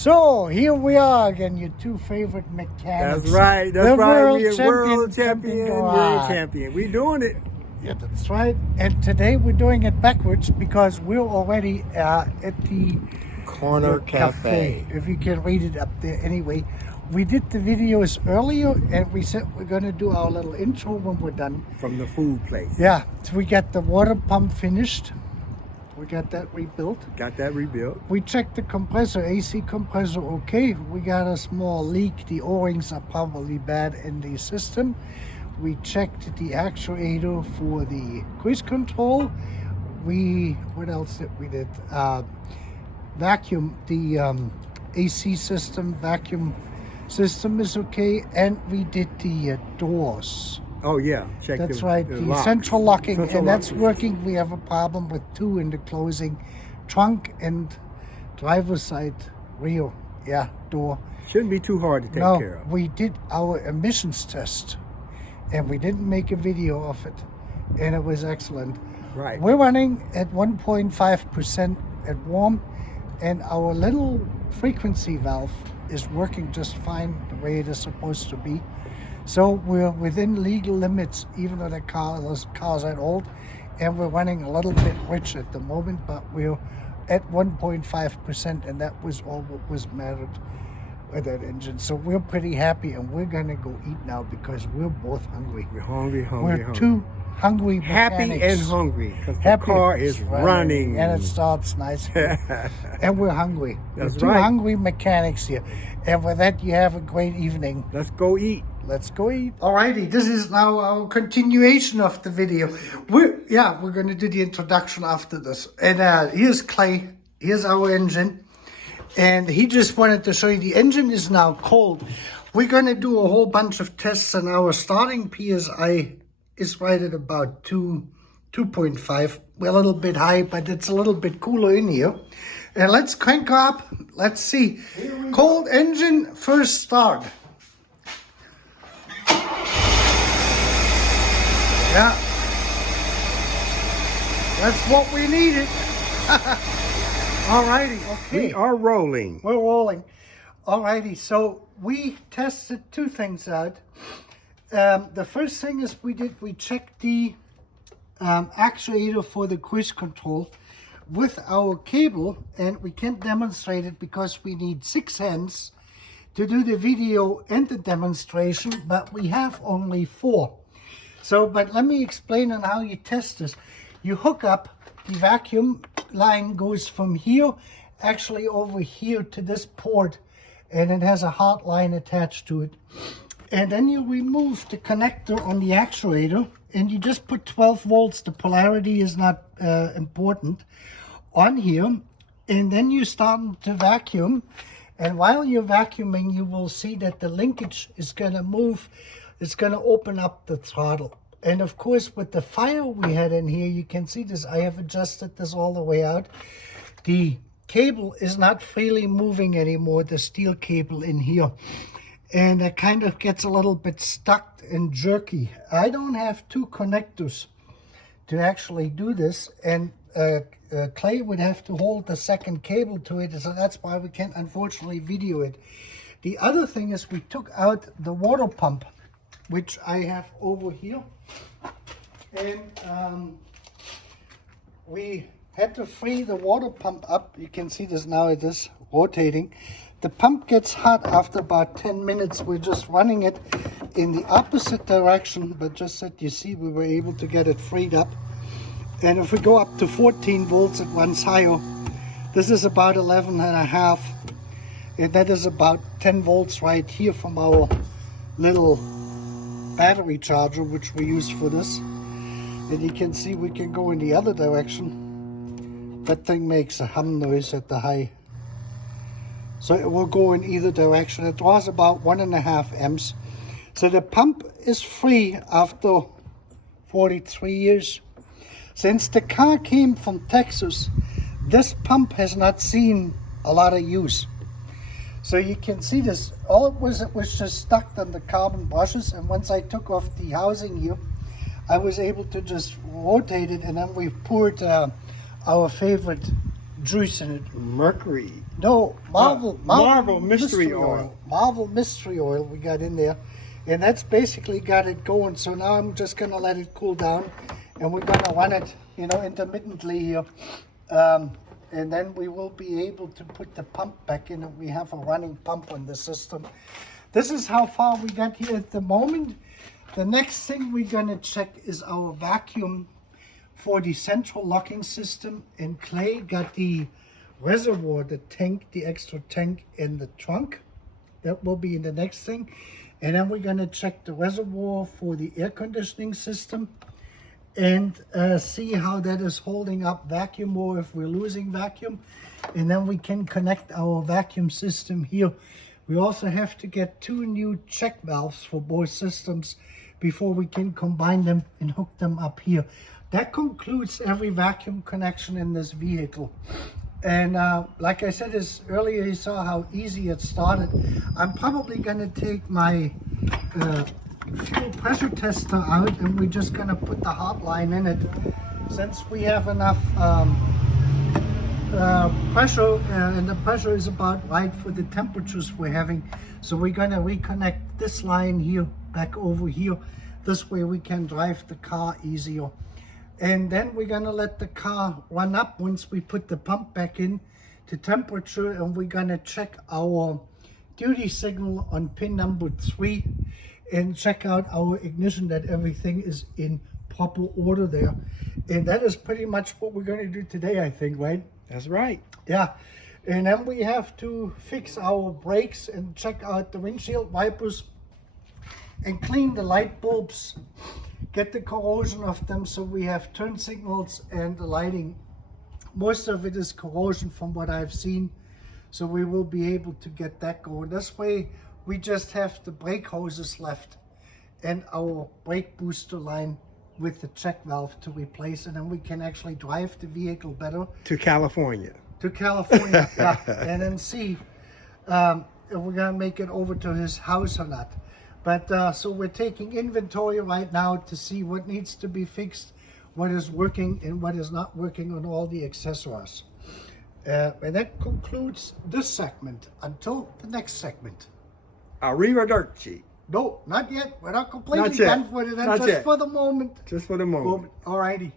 So here we are again, your two favorite mechanics. That's right. That's the right. World We're world champion, world champion. champion. We're doing it. Yeah, that's right. And today we're doing it backwards because we're already at the Corner Cafe. If you can read it up there. Anyway, we did the videos earlier and we said we're going to do our little intro when we're done. From the food place. Yeah, so we got the water pump finished. We got that rebuilt. Got that rebuilt. We checked the compressor, AC compressor, okay. We got a small leak. The O-rings are probably bad in the system. We checked the actuator for the cruise control. What else did we did? Vacuum, the AC system, vacuum system is okay. And we did the doors. Oh yeah, check. That's right, the central locking, and that's working. We have a problem with two in the closing, trunk and driver's side rear, door. Shouldn't be too hard to take care of. We did our emissions test, and we didn't make a video of it, and it was excellent. Right. We're running at 1.5% at warm, and our little frequency valve is working just fine the way it is supposed to be. So we're within legal limits, even though the cars are old, and we're running a little bit rich at the moment, but we're at 1.5%, and that was all what was mattered with that engine. So we're pretty happy, and we're gonna go eat now because we're both hungry. We're hungry. We're two hungry mechanics. Happy and hungry because the car is running. And it starts nicely. And we're hungry. That's we're two right. hungry mechanics here. And with that, you have a great evening. Let's go eat. Let's go eat. Alrighty, this is now our continuation of the video. We're going to do the introduction after this. And here's Clay. Here's our engine. And he just wanted to show you the engine is now cold. We're going to do a whole bunch of tests, and our starting PSI is right at about 2.5. We're a little bit high, but it's a little bit cooler in here. And let's crank up. Let's see. Cold engine, first start. Yeah, that's what we needed. Alrighty, okay. We are rolling. We're rolling. Alrighty, so we tested two things out. The first thing is we checked the actuator for the cruise control with our cable, and we can't demonstrate it because we need 6 hands to do the video and the demonstration, but we have only 4. So, but let me explain on how you test this. You hook up, the vacuum line goes from here, actually over here to this port, and it has a hot line attached to it. And then you remove the connector on the actuator, and you just put 12 volts, the polarity is not important, on here. And then you start to vacuum. And while you're vacuuming, you will see that the linkage is going to move. It's going to open up the throttle. And of course, with the fire we had in here, you can see this. I have adjusted this all the way out. The cable is not freely moving anymore, the steel cable in here. And it kind of gets a little bit stuck and jerky. I don't have 2 connectors to actually do this. And Clay would have to hold the second cable to it. So that's why we can't, unfortunately, video it. The other thing is we took out the water pump, which I have over here. And we had to free the water pump up. You can see this now, it is rotating. The pump gets hot after about 10 minutes. We're just running it in the opposite direction, but just that you see we were able to get it freed up. And if we go up to 14 volts, it runs higher. This is about 11.5. And that is about 10 volts right here from our little battery charger, which we use for this. And you can see we can go in the other direction. That thing makes a hum noise at the high. So it will go in either direction. It draws about 1.5 amps. So the pump is free after 43 years. Since the car came from Texas, this pump has not seen a lot of use. So you can see this, it was just stuck on the carbon brushes, and once I took off the housing here, I was able to just rotate it, and then we poured our favorite juice in it. Mercury. No, Marvel Mystery Oil. Marvel Mystery Oil we got in there. And that's basically got it going. So now I'm just going to let it cool down. And we're going to run it, you know, intermittently here. And then we will be able to put the pump back in. And we have a running pump on the system. This is how far we got here at the moment. The next thing we're going to check is our vacuum for the central locking system. And Clay got the reservoir, the tank, the extra tank in the trunk. That will be in the next thing. And then we're going to check the reservoir for the air conditioning system and see how that is holding up vacuum or if we're losing vacuum. And then we can connect our vacuum system here. We also have to get 2 new check valves for both systems before we can combine them and hook them up here. That concludes every vacuum connection in this vehicle. And like I said earlier, you saw how easy it started. I'm probably going to take my fuel pressure tester out and we're just going to put the hot line in it. Since we have enough pressure and the pressure is about right for the temperatures we're having. So we're going to reconnect this line here back over here. This way we can drive the car easier. And then we're going to let the car run up once we put the pump back in to temperature, and we're going to check our duty signal on pin number 3 and check out our ignition that everything is in proper order there. And that is pretty much what we're going to do today, I think, right? That's right. Yeah. And then we have to fix our brakes and check out the windshield wipers and clean the light bulbs. Get the corrosion of them so we have turn signals and the lighting. Most of it is corrosion from what I've seen. So we will be able to get that going. This way we just have the brake hoses left and our brake booster line with the check valve to replace. And then we can actually drive the vehicle better. To California. To California, yeah. And then see if we're going to make it over to his house or not. But so we're taking inventory right now to see what needs to be fixed, what is working and what is not working on all the accessories. And that concludes this segment. Until the next segment. Arrivederci. No, not yet. We're not completely Not yet. done for it. Not Just yet. for the moment. Just for the moment. Alrighty.